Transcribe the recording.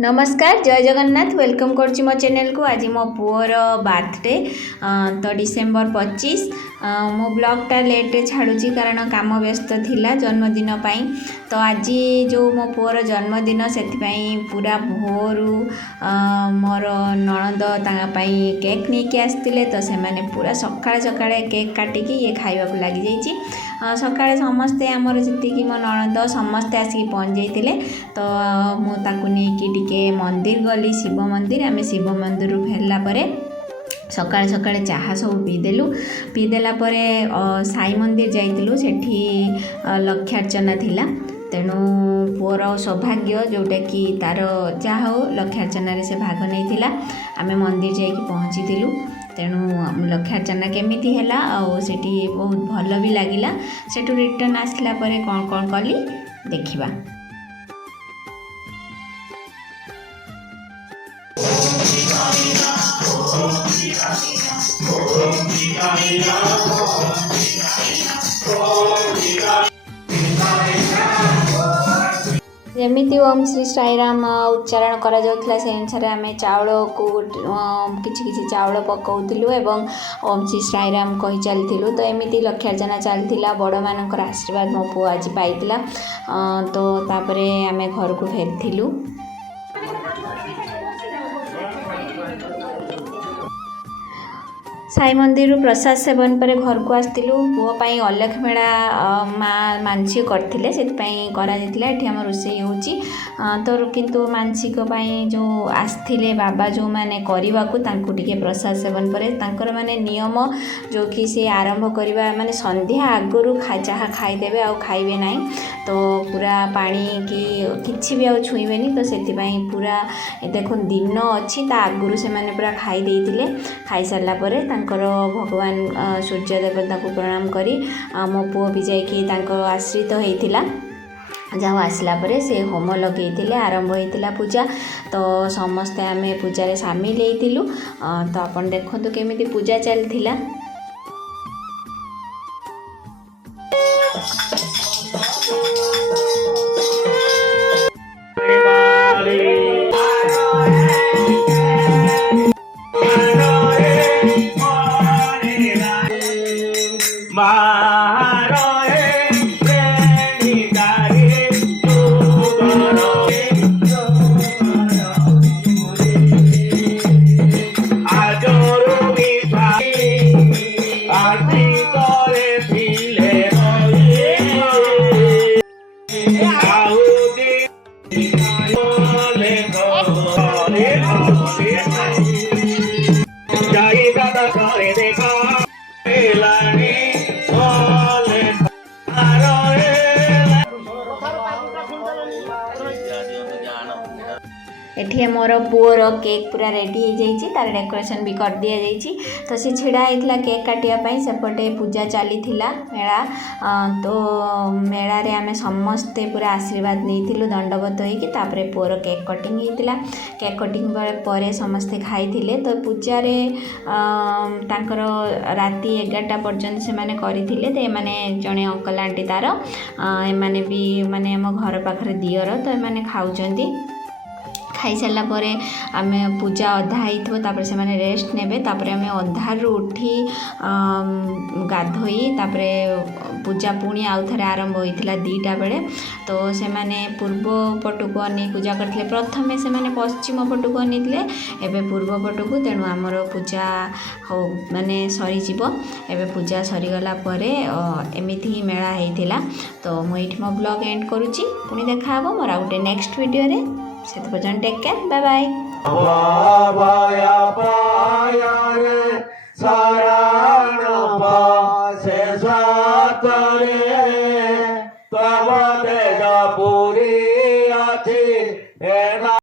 नमस्कार जय जगन्नाथ वेलकम करुच्ची मो चैनल को। आज मो पुअर बर्थडे तो डिसेम्बर 25 मो ब्लॉगटा लेट्रे छाड़ुची कारण काम व्यस्त थिला जन्मदिन पाई। तो आज जो मो पुअर जन्मदिन से पूरा भोरू मोर नणंद ताई केक नहीं कि आसते तो से मैंने पूरा सकाଳେ सकाଳେ केक काटिकी ये खाइबा को लगी जाइए। सकाळे समस्ते आमर जी मो नणंद समस्ते आसिक पहुँच जाते तो मुझे मंदिर गली शिव मंदिर आम शिव मंदिर फेरला परे सकाळे सकाळे चाहा सब पीदेला साई मंदिर जाइलु सेठी लक्षार्चना थिला। तेणु पुअर सौभाग्य जोटा कि तार जहाँ हो लक्षार्चन से भाग नहीं आम मंदिर जाकि पहुँची। तेणु लक्षार्चना केमिति हैला और सेठी बहुत भल भी लगिला। सेठु रिटर्न आसला परे कौन कौन कली देखिबा। जमीती ओम श्री साईराम उच्चारण करा जाउथला से अनुसार आम चाउल को किछि चाउल पकाउथिलु एवं ओम श्री साईराम कही चलथिलु। तो एमिति लक्षार्चना चलथिला बड़ मानकर आशीर्वाद मो पुआ आज पाइतिला। तो तापरे आम घर को फेरथिलु। साई मंदिर प्रसाद सेवन पर घर को आसलु। पुओपाई अलख मेला माँ मानसिक करते से आम रोषे हो तो किंतु मानसिक जो आसते बाबा जो मैंने करने को प्रसाद सेवन पर माने नियम जो कि सी आरंभ करवा माने संध्या आगु जहाँ खाईदेवे आ खाइबे ना तो पूरा पानी कि किछि भी आ छुईबेनी। तो से पूरा देखो दिन अच्छी आगु से मैंने पूरा खाई देइतिले। खाई सारा पर भगवान सूर्य देवता को प्रणाम करी मो पुओ भी जाकि आश्रित होता जहाँ आसला परे से होम लगे आरंभ होता पूजा। तो समस्ते आम पूजा सामिल होइतिलु। तो अपन देखो केमिति पूजा चलथिला। एठी मोर पुअर केक पूरा रेडी हो जाइए तार डेकोरेशन भी कर दि जाइए। तो सी छिड़ा होता केक काटियापाई सेपटे पूजा चली मेला। तो मेला रे आमे समस्ते पूरा आशीर्वाद नहीं दंडवत होकर पुअर केक कटिंग होता। केक कटिंग पर समस्ते खाई। तो पूजा रे तांकर राति 11टा पर्यंत से माने करथिले। तो माने जने अंकल आंटी तार एमाने भी माने आम घर पाखरे दियर तो एमाने खाउचंदी। खाई सारा पर आम पूजा अधा होता से मैंने रेस्ट ने तापर आम अंधार उठी गाधोई तापरे पूजा पुणी आउ थे आरंभ होता 2टा बेले। तो से माने पूर्व पटू को अने पूजा करते प्रथमे से माने पश्चिम पटू को अनेइले एवं पूर्व पटू को। तेणु आमर पूजा हो माने सरीज एवं पूजा सरीगला एमती ही मेला होता। तो मुझे मो ब्लॉग एंड करुच्ची पुणी देखा मोर गोटे नेक्स्ट वीडियो रे। से पर्यंत टेक केयर बाय बाय।